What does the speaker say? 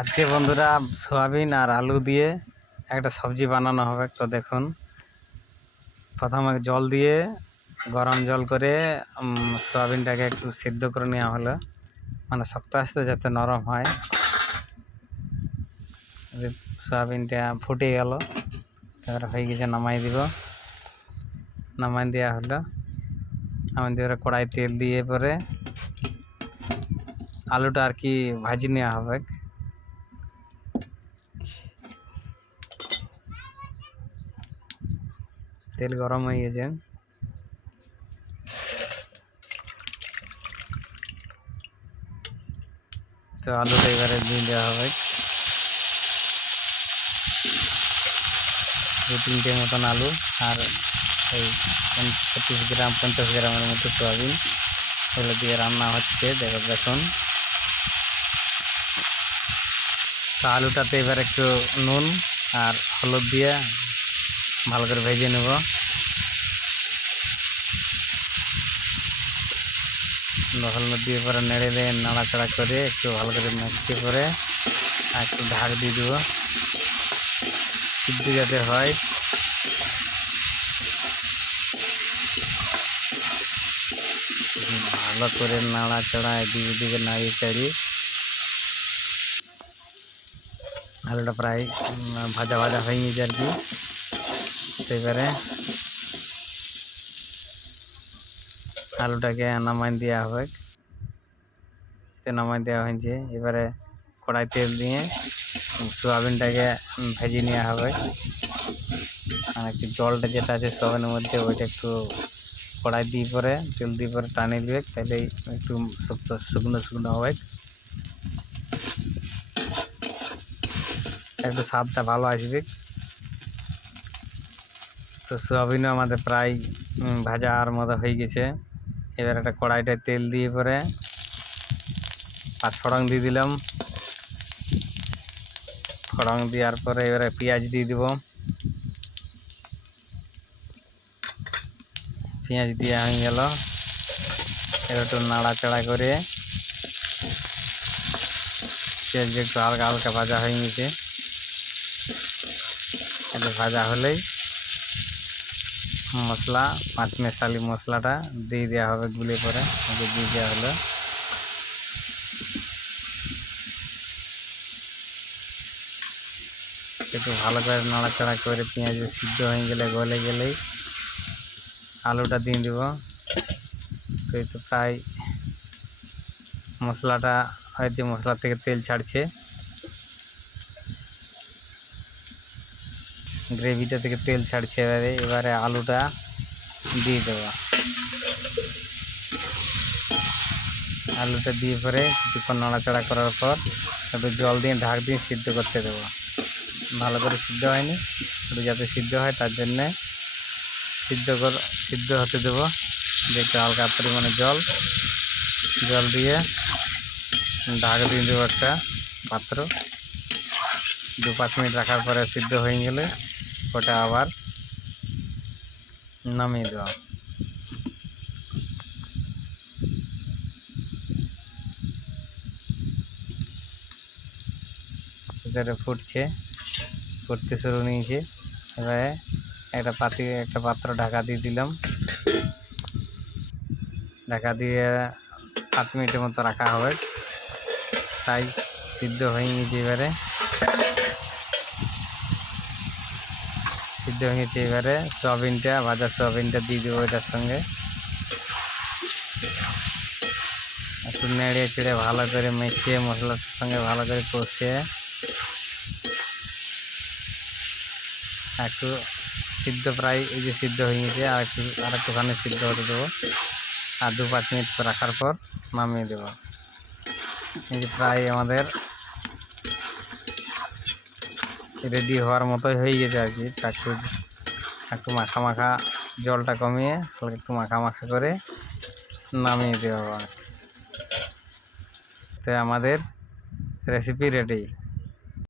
আজকে বন্ধুরা সয়াবিন আর আলু দিয়ে একটা সবজি বানানো হবে। তো দেখুন, প্রথমে জল দিয়ে গরম জল করে সয়াবিনটাকে একটু সিদ্ধ করে নেওয়া হলো, মানে শক্ত আস্তে যাতে নরম হয়। সয়াবিনটা ফুটে গেল, এবারে হয়ে গেছে, নামাই দিব। নামাই দেওয়া হলো, নামাই দিয়ে কড়াই তেল দিয়ে পরে আলুটা আর কি ভাজি নেওয়া হবে। তেল গরম হয়ে গেছে, তো আলুটা এবারে দিয়ে দেওয়া হবে। 2-3টে মতন আলু আর এই 50 গ্রামের মতো সয়াবিন, এগুলো দিয়ে রান্না হচ্ছে। দেখুন, তো আলুটাতে এবার একটু নুন আর হলুদ দিয়ে ভালো করে ভেজে নেব। হলুদ দিয়ে পরে নেড়ে দিয়ে নাড়াচাড়া করে একটু ভালো করে মিশিয়ে পরে আর একটু ঢাক দিয়ে দেব, সিদ্ধ যাতে হয়। ভালো করে নাড়াচাড়া এদিকে ওদিকে নাড়িয়ে চাড়িয়ে আলুটা প্রায় ভাজা ভাজা হয়ে গেছে আর কি। এবারে আলুটাকে নামাই দেওয়া হবে। নামাই দেওয়া হয়েছে, এবারে কড়াই তেল দিয়ে সোয়াবিনটাকে ভেজে নেওয়া হবে। আর একটু জলটা যেটা আছে সোয়াবিনের মধ্যে, ওইটা একটু কড়াই দিয়ে পরে তেল দিয়ে পরে টানিয়ে দেবে, তাহলে একটু শুকনো শুকনো হবে, একটু স্বাদটা ভালো আসবে। তো সোয়াবিনও আমাদের প্রায় ভাজার মতো হয়ে গেছে। এবার একটা কড়াইটায় তেল দিয়ে পরে পাঁচফোড়ন দিয়ে দিলাম। ফোড়ন দেওয়ার পরে এবারে পেঁয়াজ দিয়ে দিব। পেঁয়াজ দেওয়া হয়ে গেল, এবার একটু নাড়াচাড়া করে পেঁয়াজ একটু হালকা হালকা ভাজা হয়ে গেছে। একটু ভাজা হলেই মশলা, পাঁচমেশালি মশলাটা দিয়ে দেওয়া হবে, গুলে পরে দিয়ে দেওয়া হলো। একটু ভালো করে নাড়াচাড়া করে পেঁয়াজ সিদ্ধ হয়ে গেলে, গলে গেলেই আলুটা দিয়ে দিব। তো এই তো প্রায় মশলাটা হয়তো মশলা থেকে তেল ছাড়ছে, গ্রেভিটা থেকে তেল ছাড়ছে। এবারে আলুটা দিয়ে দেবো। আলুটা দিয়ে পরে কিছুক্ষণ নাড়াচাড়া করার পর একটু জল দিয়ে ঢাক দিয়ে সিদ্ধ করতে দেবো। ভালো করে সিদ্ধ হয়নি, একটু যাতে সিদ্ধ হয় তার জন্যে সিদ্ধ হতে দেবো। একটু হালকা পরিমাণে জল দিয়ে ঢাক দিয়ে দেবো একটা পাত্র। 2-5 মিনিট রাখার পরে সিদ্ধ হয়ে গেলে ওটা আবার নামিয়ে দেওয়া। ভিতরে ফুটতে শুরু নিয়েছে। এবারে একটা পাত্র ঢাকা দিয়ে দিলাম। ঢাকা দিয়ে 5 মিনিটের মতো রাখা হবে, তাই সিদ্ধ হয়ে গেছে। এবারে ভাজা সোয়াবিনটা দিয়ে দেবো এটার সঙ্গে। একটু নেড়ে চেড়ে ভালো করে মিশিয়ে মশলার সঙ্গে ভালো করে কষিয়ে একটু প্রায় এই যে সিদ্ধ হয়ে গেছে, আর একটুখানি সিদ্ধ হতে দেবো। আর 2-5 মিনিট রাখার পর নামিয়ে দেবো। এই যে প্রায় আমাদের রেডি হওয়ার মতোই হয়ে গেছে আর কি। একটু মাখা মাখা, জলটা কমিয়ে একটু মাখা মাখা করে নামিয়ে দেওয়া। তো আমাদের রেসিপি রেডি।